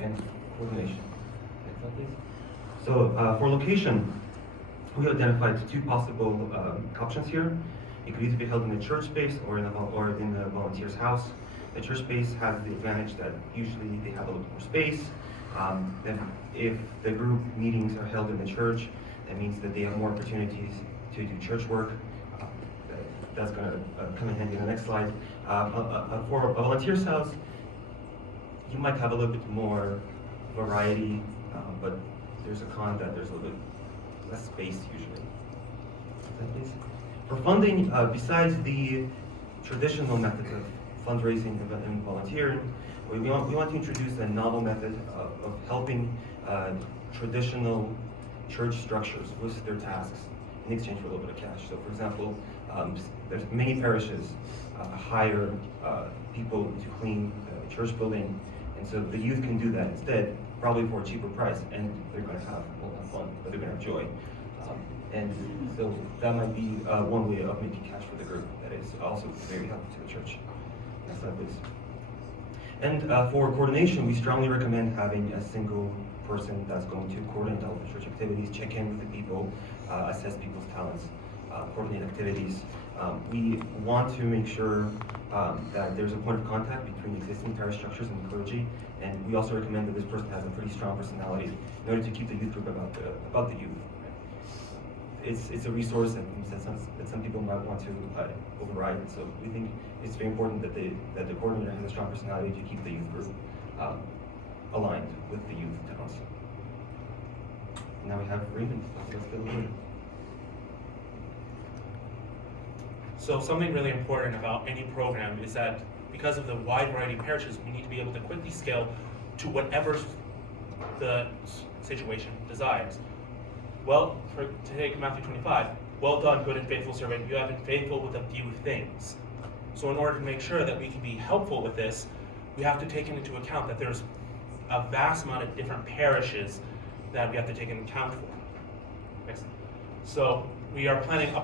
and coordination. Next slide, please. So for location, we identified two possible options here. It could either be held in a church space or in a volunteer's house. The church space has the advantage that usually they have a little more space. Then if the group meetings are held in the church, that means that they have more opportunities to do church work. That's going to come in handy in the next slide. For a volunteer's house, you might have a little bit more variety, but there's a con that there's a little bit less space usually. Please. For funding, besides the traditional method of fundraising and volunteering, we want to introduce a novel method of helping traditional church structures with their tasks in exchange for a little bit of cash. So for example, there's many parishes hire people to clean the church building, and so the youth can do that instead, probably for a cheaper price, and they're going to have fun, but they're going to have joy. And so that might be one way of making cash for the group that is also very helpful to the church. Next slide, please. And for coordination, we strongly recommend having a single person that's going to coordinate all the church activities, check in with the people, assess people's talents, coordinate activities. We want to make sure that there's a point of contact between existing parish structures and clergy, and we also recommend that this person has a pretty strong personality in order to keep the youth group about the youth. It's a resource that some people might want to override, so we think it's very important that the coordinator has a strong personality to keep the youth group aligned with the youth towns. Now we have Raymond. Let's get a So something really important about any program is that because of the wide variety of parishes, we need to be able to quickly scale to whatever the situation desires. Well, to take Matthew 25, well done, good and faithful servant, you have been faithful with a few things. So in order to make sure that we can be helpful with this, we have to take into account that there's a vast amount of different parishes that we have to take into account for. Next. So we are planning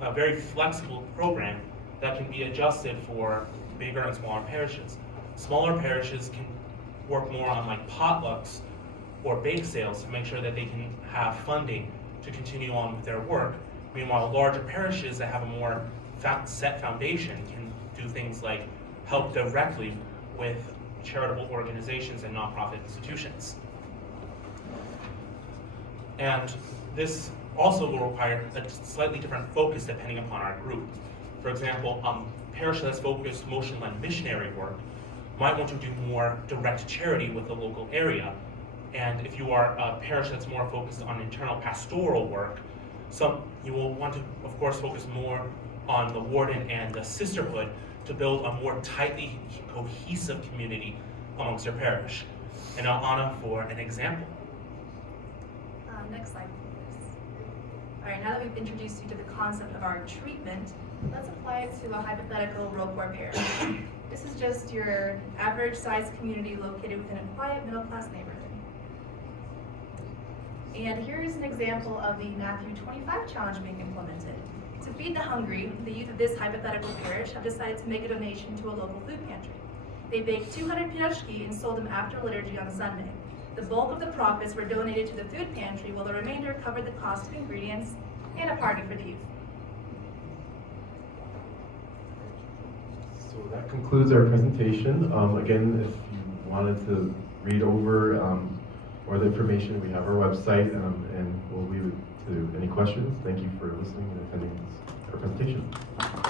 a very flexible program that can be adjusted for bigger and smaller parishes. Smaller parishes can work more on like potlucks or bake sales to make sure that they can have funding to continue on with their work. Meanwhile, larger parishes that have a more set foundation can do things like help directly with charitable organizations and nonprofit institutions. And this also will require a slightly different focus depending upon our group. For example, parish that's focused mostly on missionary work might want to do more direct charity with the local area. And if you are a parish that's more focused on internal pastoral work, you will want to, of course, focus more on the warden and the sisterhood to build a more tightly cohesive community amongst your parish. And now Anna for an example. Next slide, please. All right, now that we've introduced you to the concept of our treatment, let's apply it to a hypothetical rural poor parish. This is just your average sized community located within a quiet middle class neighborhood. And here's an example of the Matthew 25 challenge being implemented. To feed the hungry, the youth of this hypothetical parish have decided to make a donation to a local food pantry. They baked 200 pierogi and sold them after liturgy on Sunday. The bulk of the profits were donated to the food pantry, while the remainder covered the cost of ingredients and a party for the youth. So that concludes our presentation. Again, if you wanted to read over more of the information, we have our website, and we'll leave it to any questions. Thank you for listening and attending our presentation.